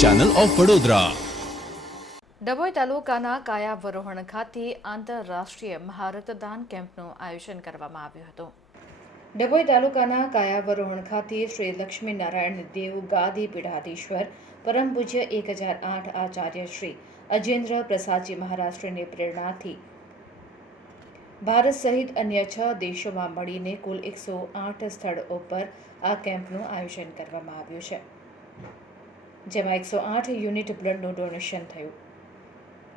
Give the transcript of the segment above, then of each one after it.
Channel of Vadodara. Dabhoi તાલુકાના કાયાવરોહણ ખાતે આંતરરાષ્ટ્રીય મહારક્તદાન કેમ્પનું આયોજન કરવામાં આવ્યું હતું. ડભોઈ તાલુકાના કાયાવરોહણ ખાતે શ્રી લક્ષ્મીનારાયણ દેવ ગાદી પીઠાધીશ્વર પરમ પૂજ્ય 1008 આચાર્ય શ્રી અજેન્દ્ર પ્રસાદજી મહારાષ્ટ્રની પ્રેરણાથી ભારત સહિત અન્ય 6 દેશોમાં મળીને કુલ 108 સ્થળો પર આ કેમ્પનું આયોજન કરવામાં આવ્યું છે, જેમાં 108 યુનિટ બ્લડનું ડોનેશન થયું.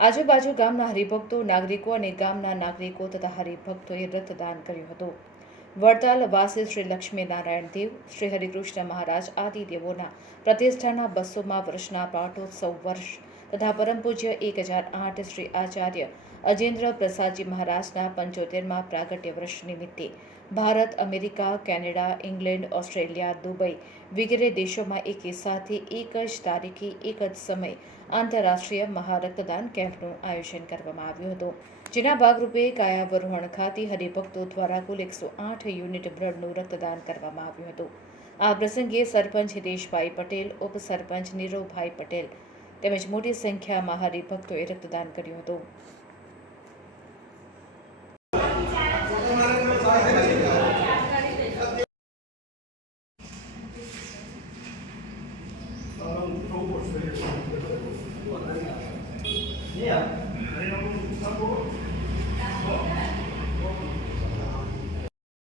આજુબાજુ ગામના હરિભક્તો, નાગરિકો અને ગામના નાગરિકો તથા હરિભક્તોએ રક્તદાન કર્યું હતું. વડતાલ વાસી શ્રી લક્ષ્મીનારાયણ દેવ, શ્રી હરિકૃષ્ણ મહારાજ આદિ દેવોના પ્રતિષ્ઠાના 200મા વર્ષના પાટોત્સવ વર્ષ તથા પરમ પૂજ્ય 1008 શ્રી આચાર્ય અજેન્દ્ર પ્રસાદજી મહારાજના 75મા પ્રાગટ્ય વર્ષ નિમિત્તે Bharat, America, Canada, England, Australia, Dubai વગેરે દેશોમાં એકી સાથે એક જ તારીખે એક જ સમયે આંતરરાષ્ટ્રીય મહારક્તદાન કેમ્પનું આયોજન કરવામાં આવ્યું હતું, જેના ભાગરૂપે કાયાવરોહણ ખાતે હરિભક્તો દ્વારા કુલ 108 યુનિટ બ્લડનું રક્તદાન કરવામાં આવ્યું હતું. આ પ્રસંગે સરપંચ હિતેશભાઈ પટેલ, ઉપસરપંચ નીરવભાઈ પટેલ તેમજ મોટી સંખ્યામાં હરિભક્તોએ રક્તદાન કર્યું હતું.